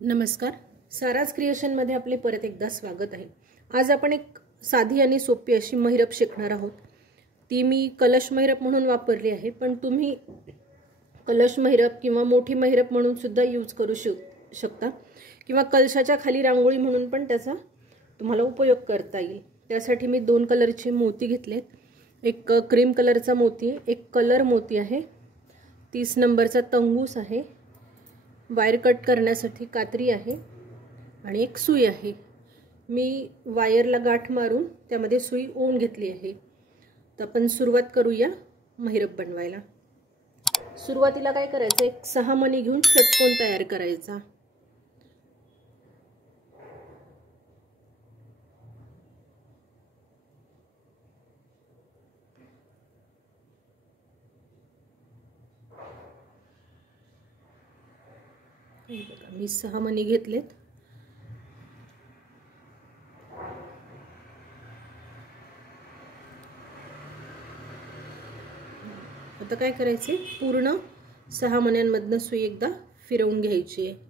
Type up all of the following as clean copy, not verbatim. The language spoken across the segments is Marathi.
नमस्कार, साराज क्रिएशनमध्ये आपले परत एकदा स्वागत आहे। आज आपण एक साधी आणि सोपी अशी महिरप शिकणार आहोत। ती मी कलश महिरप म्हणून वापरली आहे, पण तुम्ही कलश महिरप किंवा मोठी महिरप म्हणून सुद्धा यूज करू शकता किंवा कलशाच्या खाली रांगोळी म्हणून पण त्याचा तुम्हाला उपयोग करता येईल। त्यासाठी मी दोन कलरचे मोती घेतलेत। एक क्रीम कलरचा मोती, एक कलर मोती आहे, 30 नंबरचा तंगूस आहे, वायर कट करण्यासाठी कात्री आहे आणि एक सुई आहे। मी वायरला गाठ मारून त्यामध्ये सुई ओवून घेतली आहे। तर आपण सुरुवात करूया महिरप बनवायला। सुरुवातीला काय करायचं, एक 6 मणी घेऊन षटकोन तयार करायचा। मी 6 मणी घेतलेत। आता काय करायचे, पूर्ण 6 मण्यांमधनं सुई एकदा फिरवून घ्यायची आहे।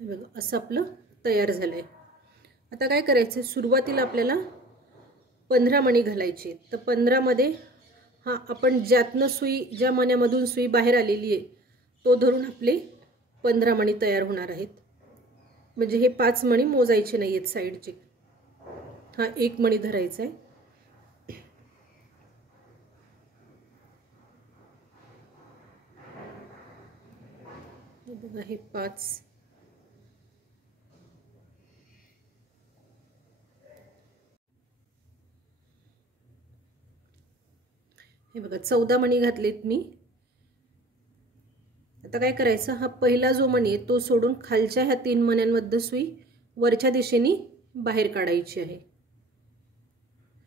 बघा, असं आपलं तयार झालंय। आता काय करायचं, सुरुवातीला आपल्याला 15 मणी घालायचे। तर 15 मध्ये हा आपण ज्यातनं सुई, ज्या मण्यामधून सुई बाहेर आलेली आहे तो धरून आपले 15 मणी तयार होणार आहेत। म्हणजे हे 5 मणी मोजायचे नाहीयेत साइडचे, हा एक मणी धरायचा आहे। बघा, हे 5, हे बघा 14 मणी घातलेत मी। आता काय करायचं, हा पहिला जो मणी आहे तो सोडून खालच्या ह्या 3 मण्यांमध्ये सुई वरच्या दिशेने बाहेर काढायची आहे।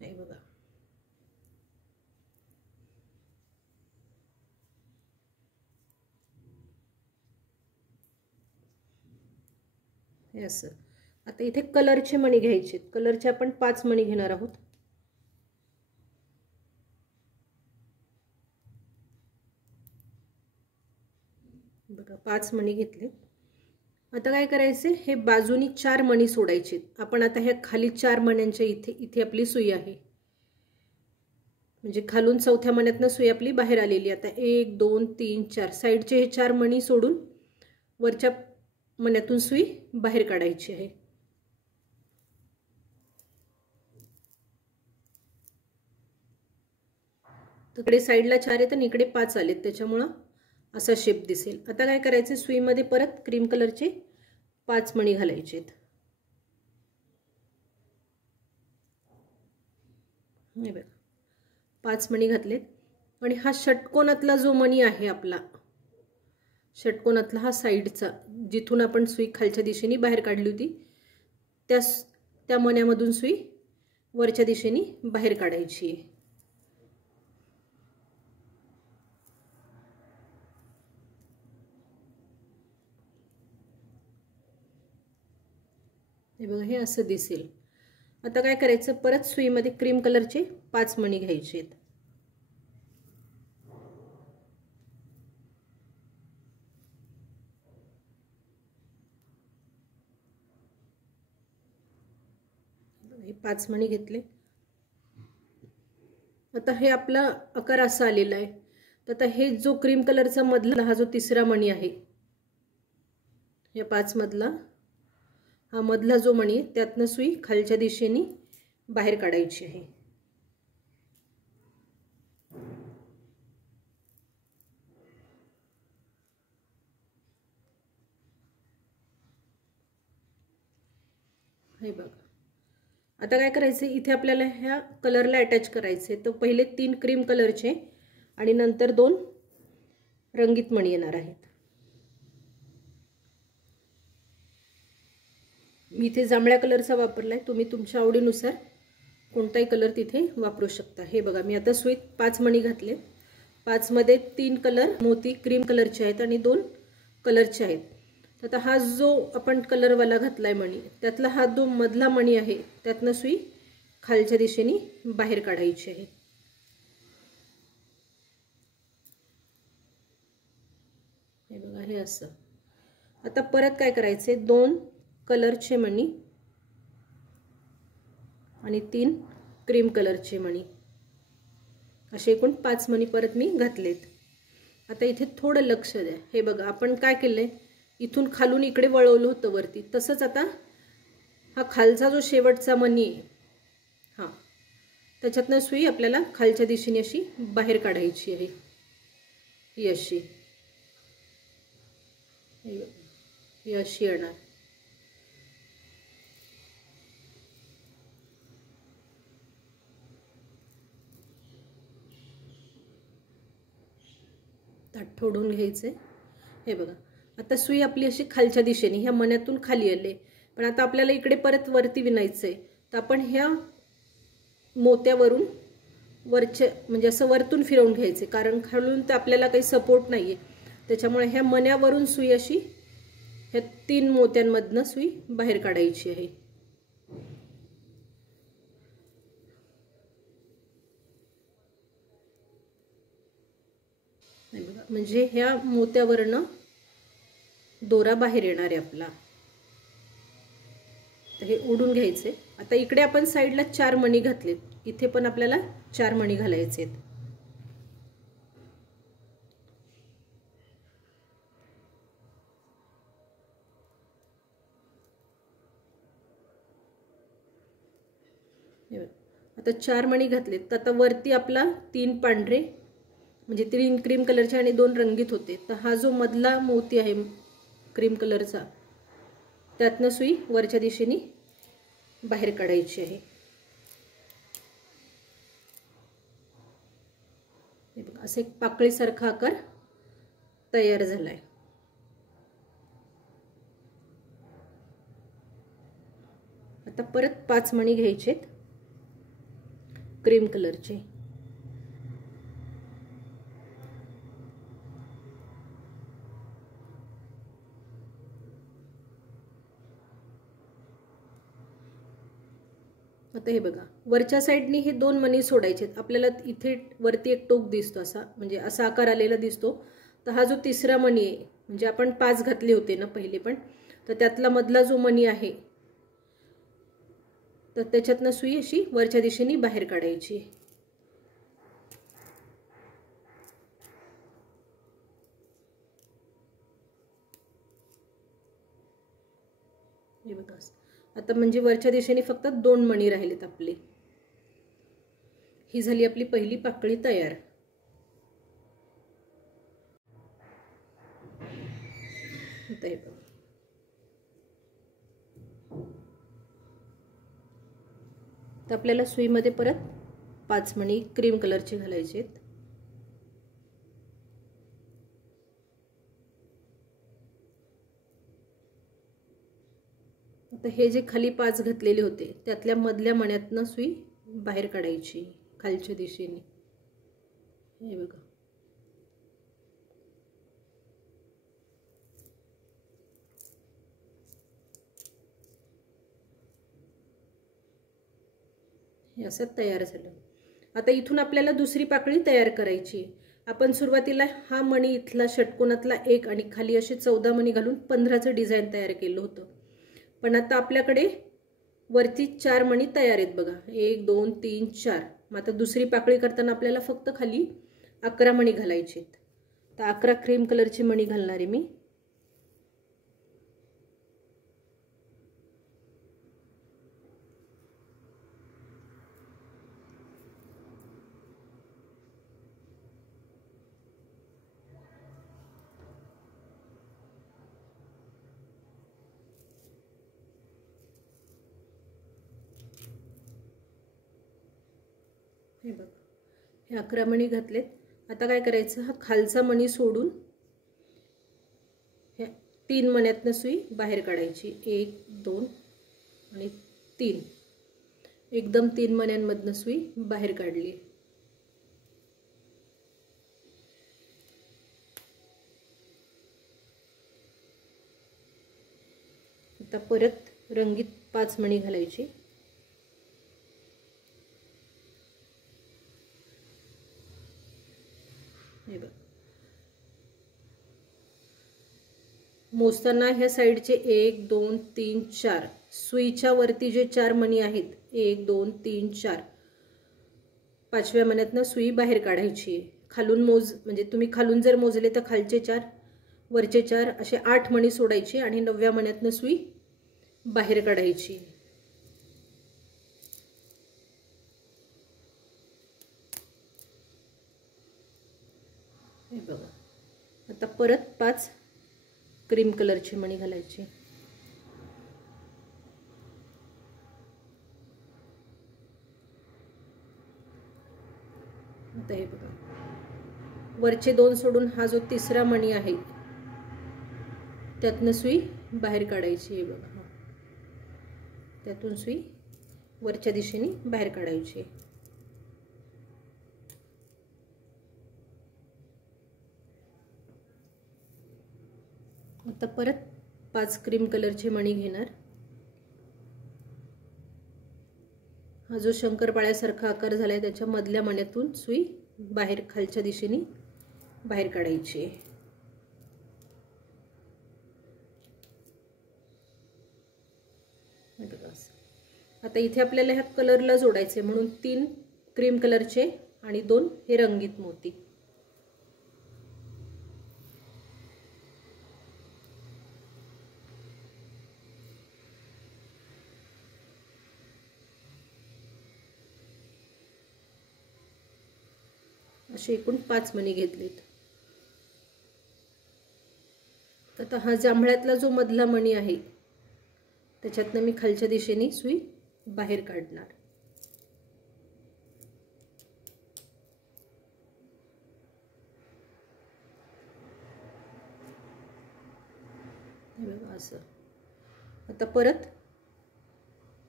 हे बघा, हे असं। आता इथे कलरचे मणी घ्यायचे, कलरचे आपण 5 मणी घेणार आहोत। बघा, 5 मणी घेतले। आता काय करायचे, हे बाजूनी 4 मणी सोडायचे। आपण आता ह्या खाली 4 मण्यांच्या इथे आपली सुई आहे, म्हणजे खालून चौथ्या मण्यातनं सुई आपली बाहेर आलेली। आता 1 2 3 4 साइडचे हे 4 मणी सोडून वरच्या मण्यातून सुई बाहेर काढायची आहे। तिकडे साइडला 4 आहेत आणि इकडे 5 आलेत, त्याच्यामुळे असा शेप दिसेल। आता काय करायचे, सुईमध्ये परत क्रीम कलरचे 5 मणी घालायचे। हे बघा, 5 मणी घातलेत। आणि हा षटकोनातला जो मणी आहे आपला, षटकोनातला हा साइडचा, जिथून आपण सुई खालच्या दिशेने बाहेर काढली होती त्या मण्यामधून सुई वरच्या दिशेने बाहेर काढायची आहे। हे बघा, हे असं दिसेल। आता काय करायचं, परत सुईमध्ये क्रीम कलरचे 5 मणी घ्यायचे। हे 5 मणी घेतले। आता हे आपला आकार असा आलेला आहे। तर आता हे जो क्रीम कलरचा मधला हा जो तिसरा मणी आहे, या 5 मधला हा मधला जो मणी आहे त्यातनं सुई खालच्या दिशेने बाहेर काढायची आहे। हे बघा, आता काय करायचं, इथे आपल्याला ह्या कलरला अटॅच करायचे। तर पहिले 3 क्रीम कलरचे आणि नंतर 2 रंगीत मणी येणार आहेत। मी इथे जांभळ्या कलरचा वापरलाय, तुम्ही तुमच्या आवडीनुसार कोणताही कलर तिथे वापरू शकता। हे बघा, मी आता सुईत 5 मणी घातले। 5 मध्ये 3 कलर मोती क्रीम कलरचे आहेत आणि 2 कलरचे आहेत। आता हा जो आपण कलरवाला घातलाय मणी, त्यातला हा जो मधला मणी आहे त्यातनं सुई खालच्या दिशेने बाहेर काढायची आहे. हे बघा, हे असं. आता परत काय करायचे, 2 कलरचे मणी आणि 3 क्रीम कलरचे मणी, असे एकूण 5 मणी परत मी घातलेत. आता इथे थोडं लक्ष द्या. हे बघा, आपण काय केलंय, इथून खालून इकडे वळवलं होतं वरती, तसंच आता हा खालचा जो शेवटचा मणी आहे, हा, त्याच्यातनं सुई आपल्याला खालच्या दिशेने अशी बाहेर काढायची आहे. ही अशी, ही अशी येणार. ताट ठोडून घ्यायचे. हे बघा, आता सुई आपली अशी खालच्या दिशेने ह्या मण्यातून खाली आले, पण आता आपल्याला इकडे परत वरती विणायचंय. तर आपण ह्या मोत्यावरून वरचे म्हणजे असं वरतून फिरवून घ्यायचे, कारण खालून तर आपल्याला काही सपोर्ट नाहीये. त्याच्यामुळे ह्या मण्यावरून सुई अशी ह्या 3 मोत्यांमधनं सुई बाहेर काढायची आहे. बघा, म्हणजे ह्या मोत्यावरनं दोरा बाहेर येणार आहे आपला. तर हे ओढून घ्यायचे. आता इकडे आपण साईडला 4 मणी घातलेत, इथे पण आपल्याला 4 मणी घालायचे आहेत. आता 4 मणी घातलेत. तर आता वरती आपला 3 पांढरे म्हणजे 3 क्रीम कलरचे आणि 2 रंगीत होते. तर हा जो मधला मोती आहे क्रीम कलरचा, त्यातनं सुई वरच्या दिशेने बाहेर काढायची आहे. हे बघा, असे एक पाकळीसारखा आकार तयार झालाय. आता परत 5 मणी घ्यायचेत क्रीम कलरचे. आता हे बघा, वरच्या साईडनी हे 2 मणी सोडायचे. आपल्याला इथे वरती एक टोक दिसतो, असा म्हणजे असा आकार आलेला दिसतो. तर हा जो तिसरा मणी आहे, म्हणजे आपण 5 घातले होते ना पहिले पण, तर त्यातला मधला जो मणी आहे, तर त्याच्यातनं सुई अशी वरच्या दिशेने बाहेर काढायची. हे बघा, आता म्हणजे वरच्या दिशेने फक्त 2 मणी राहिलेत आपले. ही झाली आपली पहिली पाकळी तयार. आता हे बघा, तर आपल्याला सुईमध्ये परत 5 मणी क्रीम कलरचे घालायचे आहेत. आता हे जे खाली 5 घातलेले होते त्यातल्या मधल्या मण्यातनं सुई बाहेर काढायची खालच्या दिशेने. हे बघा, हे असं तयार झालं. आता इथून आपल्याला दुसरी पाकळी तयार करायची. आपण सुरुवातीला हा मणी इथला षटकोनातला 1 आणि खाली असे 14 मणी घालून 15चं डिझाईन तयार केलं होतं. पण आता आपल्याकडे वरती 4 मणी तयार आहेत बघा, 1 2 3 4. मग आता दुसरी पाकळी करताना आपल्याला फक्त खाली 11 मणी घालायचे आहेत. तर 11 क्रीम कलरची मणी घालणार आहे मी. हे बघा, हे 11 मणी घातलेत. आता काय करायचं, हा खालचा मणी सोडून ह्या 3 मण्यातनं सुई बाहेर काढायची. 1 2 आणि 3. एकदम 3 मण्यांमधनं सुई बाहेर काढली. आता परत रंगीत 5 मणी घालायची. हे बघ, मोजताना ह्या साईडचे 1 2 3 4 सुईच्या वरती जे 4 मणी आहेत 1 2 3 4 पाचव्या मण्यातनं सुई बाहेर काढायची. खालून मोज, म्हणजे तुम्ही खालून जर मोजले तर खालचे 4 वरचे 4 असे 8 मणी सोडायची आणि 9व्या मण्यातनं सुई बाहेर काढायची. हे बघा, आता परत 5 क्रीम कलरची मणी घालायची. आता हे बघा, वरचे 2 सोडून हा जो तिसरा मणी आहे त्यातनं सुई बाहेर काढायची. हे बघा, त्यातून सुई वरच्या दिशेने बाहेर काढायची. आता परत 5 क्रीम कलरची मणी घेणार. हा जो शंकरपाळ्यासारखा आकार झालाय त्याच्या मधल्या मण्यातून सुई बाहेर खालच्या दिशेने बाहेर काढायची. आता इथे आपल्याला ह्या कलरला जोडायचे म्हणून 3 क्रीम कलरचे आणि 2 हे रंगीत मोती. असे एकूण 5 मणी घेतलेत. आता हा जांभळ्यातला जो मधला मणी आहे त्याच्यातनं मी खालच्या दिशेने सुई बाहेर काढणार. असं. आता परत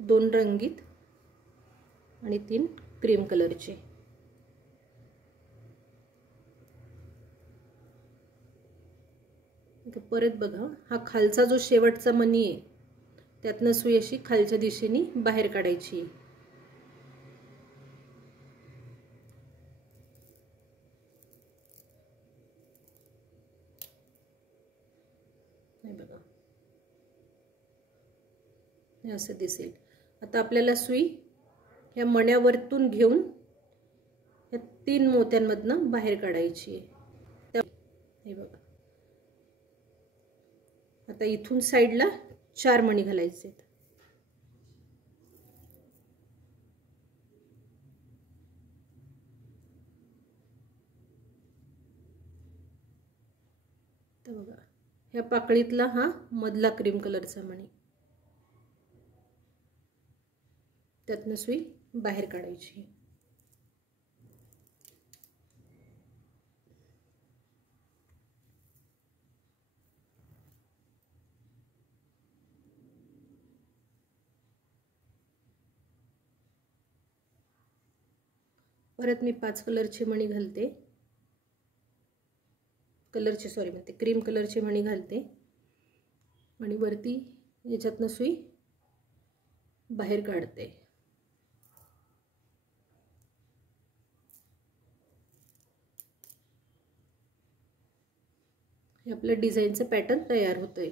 2 रंगीत आणि 3 क्रीम कलरचे. परत बघा, हा खालचा जो शेवटचा मणी आहे त्यातनं सुई अशी खालच्या दिशेने बाहेर काढायची. हे बघा, हे असं दिसेल. आता आपल्याला सुई ह्या मण्यावरतून घेऊन या 3 मोत्यांमधनं बाहेर काढायची. हे बघा, आता इथून साईडला 4 मणी घालायचे. तर बघा, ह्या पाकळीतला हा मधला क्रीम कलरचा मणी, त्यातनं सुई बाहेर काढायची. परत मी 5 कलरची मणी घालते. म्हणते क्रीम कलरची मणी घालते आणि वरती याच्यातनं सुई बाहेर काढते. हे आपलं डिझाईनचं पॅटर्न तयार होतंय.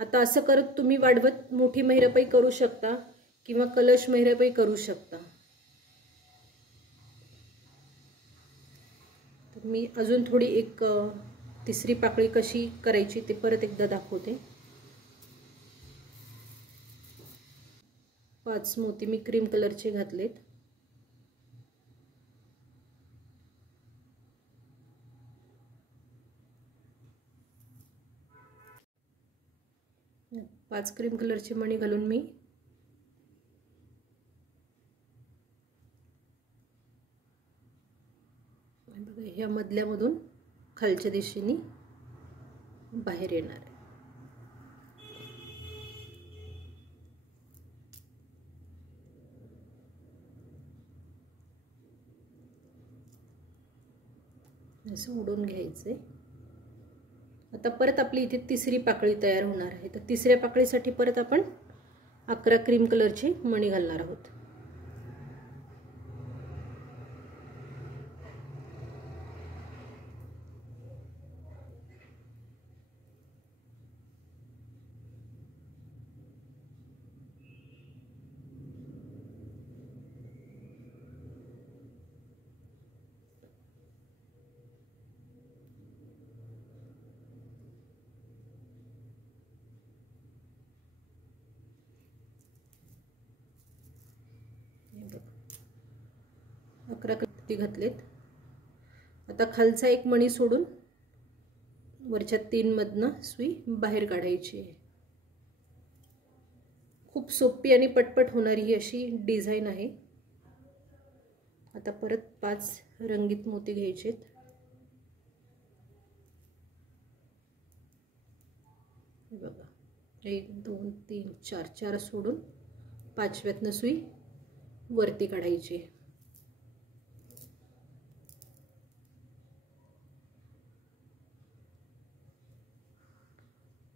आता असं करत तुम्ही वाढवत मोठी महिरपई करू शकता किंवा कलश महिरपई करू शकता. मी अजून थोडी एक तिसरी पाकळी कशी करायची ते परत एकदा दाखवते. 5 मोती मी क्रीम कलरचे घातलेत. पाच क्रीम कलरची मणी घालून मी ह्या मधल्यामधून खालच्या दिशेने बाहेर येणार आहे. असं उडून घ्यायचे. आता परत आपली इथे तिसरी पाकळी तयार होणार आहे. तर तिसऱ्या पाकळीसाठी परत आपण 11 क्रीम कलरची मणी घालणार आहोत. अकरा क्रीम घातलेत. आता खालचा एक मणी सोडून वरच्या 3 मधनं सुई बाहेर काढायची आहे. खूप सोपी आणि पटपट होणारी ही अशी डिझाइन आहे. आता परत 5 रंगीत मोती घ्यायचेत. बघा 1 2 3 4 4 सोडून 5व्यातनं सुई वरती काढायची.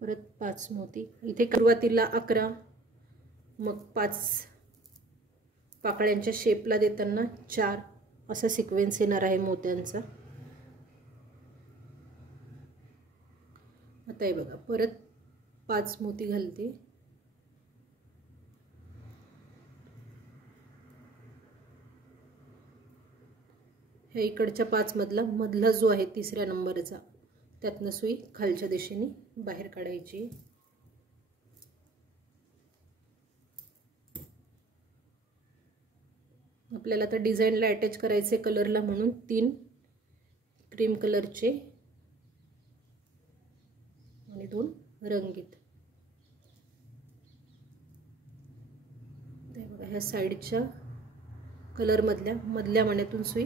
परत 5 मोती इथे सुरुवातीला 11, मग 5 पाकळ्यांच्या शेपला देताना 4 असा सिक्वेन्स येणार आहे मोत्यांचा. आता हे बघा परत 5 मोती घालते. ह्या इकडच्या 5 मधला जो आहे तिसऱ्या नंबरचा त्यातनं सुई खालच्या दिशेने बाहेर काढायची. आपल्याला आता डिझाइनला अटॅच करायचे कलरला म्हणून 3 क्रीम कलरचे आणि 2 रंगीत. ते बघा ह्या साइडच्या कलर मधल्या मण्यातून सुई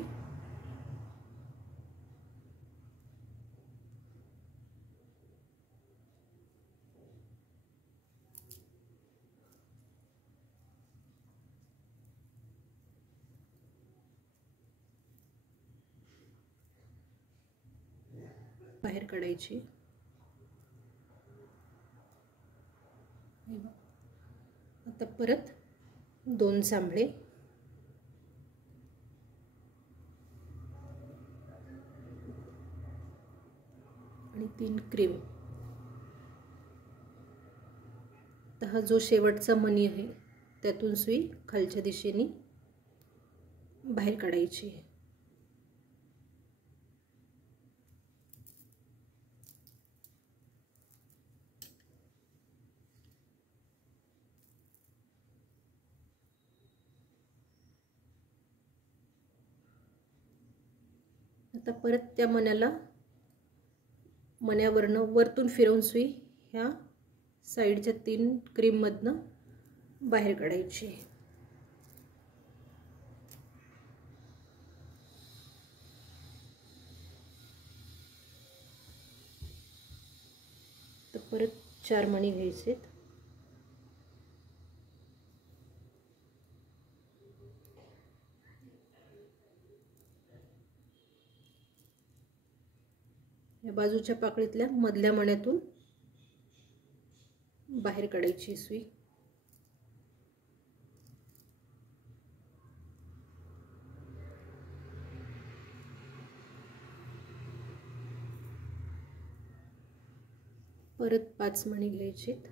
बाहेर काढायची. आता परत 2 जांभळे आणि 3 क्रीम. तर हा जो शेवटचा मणी आहे त्यातून सुई खालच्या दिशेने बाहेर काढायची. आता परत त्या मण्यावरनं वरतून फिरवून सुई ह्या साइडच्या 3 क्रीम मधनं बाहेर काढायची. तर परत 4 मणी घ्यायचेत. या बाजूच्या पाकळीतल्या मधल्या मण्यातून बाहेर काढायची सुई. परत 5 मणी घ्यायचेत.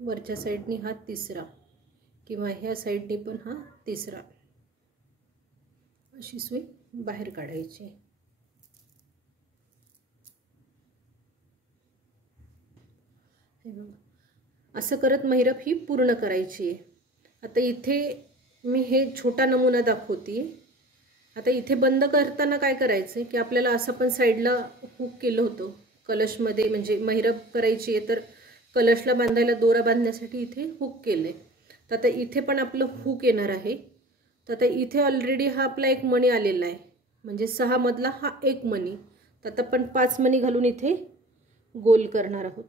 वरच्या साइडनी हा तिसरा किंवा ह्या साइडनी पण हा तिसरा अशी सुई बाहेर काढायची. असं करत महिरप ही पूर्ण करायची आहे. आता इथे मी हे छोटा नमुना दाखवते. आता इथे बंद करताना काय करायचं की आपल्याला असं पण साइडला हुक केलं होतं कलशमध्ये, म्हणजे महिरप करायची आहे तर कलशला बांधायला दोरा बांधण्यासाठी इथे हुक केले. तर आता इथे पण आपलं हुक येणार आहे. तर आता इथे ऑलरेडी हा आपला एक मणी आलेला आहे, म्हणजे 6 मधला हा एक मणी. तर आता आपण 5 मणी घालून इथे गोल करणार आहोत.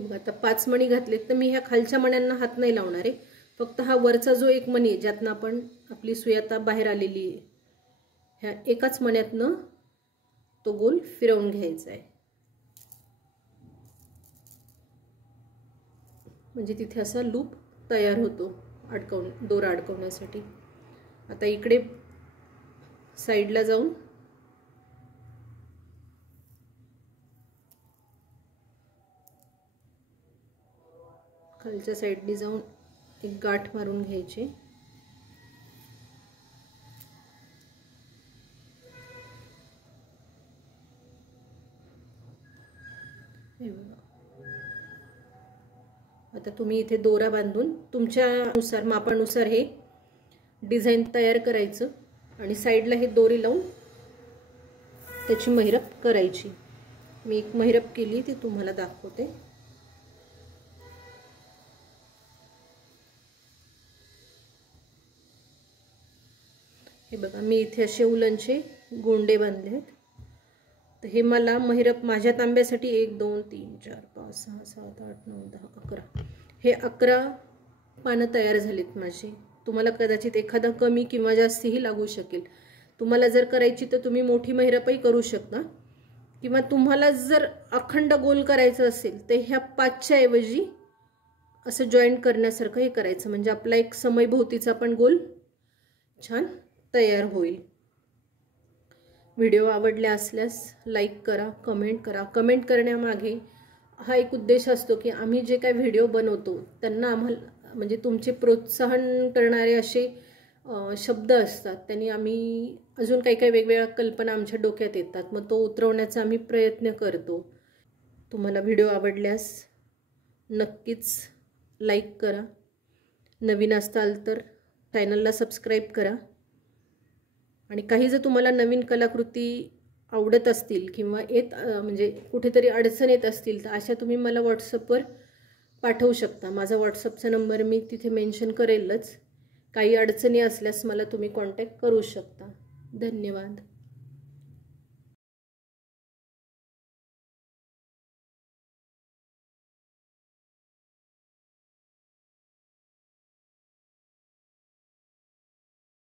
हे बघा आता 5 मणी घातलेत, तर मी ह्या खालच्या मण्यांना हात नाही लावणार आहे, फक्त हा वरचा जो एक मणी आहे ज्यातनं आपण आपली सुई आता बाहेर आलेली आहे, ह्या एकाच मण्यातनं तो गोल फिरवून घ्यायचा आहे, म्हणजे तिथे असा लूप तयार होतो दोरा अडकवण्यासाठी. आता इकडे साईडला जाऊन खालच्या साईडनी जाऊन एक गाठ मारून घ्यायची. आता तुम्ही इथे दोरा बांधून तुमच्यानुसार मापानुसार हे डिझाईन तयार करायचं आणि साईडला हे दोरी लावून त्याची महिरप करायची. मी एक महिरप केली ती तुम्हाला दाखवते. हे बघा मी इथे असे उलनचे गोंडे बांधले आहेत. तर हे मला महिरप माझ्या तांब्यासाठी 1 2 3 4 5 6 7 8 9 10 11 हे 11 पानं तयार झालीत माझी. तुम्हाला कदाचित एखादा कमी किंवा जास्तही लागू शकेल. तुम्हाला जर करायची तर तुम्ही मोठी महिरपही करू शकता, किंवा तुम्हाला जर अखंड गोल करायचं असेल तर ह्या 5च्या ऐवजी असं जॉईंट करण्यासारखं हे करायचं, म्हणजे आपला एक समयभोवतीचा पण गोल छान तयार होईल. व्हिडिओ आवडला असल्यास लाईक करा, कमेंट करा. कमेंट करण्यामागे हा एक उद्देश असतो की आम्ही जे काही व्हिडिओ बनवतो त्यांना आम्हाला म्हणजे तुमचे प्रोत्साहन करणारे असे शब्द असतात, त्यांनी आम्ही अजून काही काही वेगवेगळ्या कल्पना आमच्या डोक्यात येतात, मग तो उतरवण्याचा आम्ही प्रयत्न करतो. तुम्हाला व्हिडिओ आवडल्यास नक्कीच लाईक करा. नवीन असाल तर चॅनलला सबस्क्राईब करा. आणि काही जर तुम्हाला नवीन कलाकृती आवडत असतील किंवा म्हणजे कुठेतरी अडचण येत असतील तर अशा तुम्ही मला व्हॉट्सअपवर पाठवू शकता. माझा व्हॉट्सअपचा नंबर मी तिथे मेन्शन करेलच. काही अडचणी असल्यास मला तुम्ही कॉन्टॅक्ट करू शकता. धन्यवाद.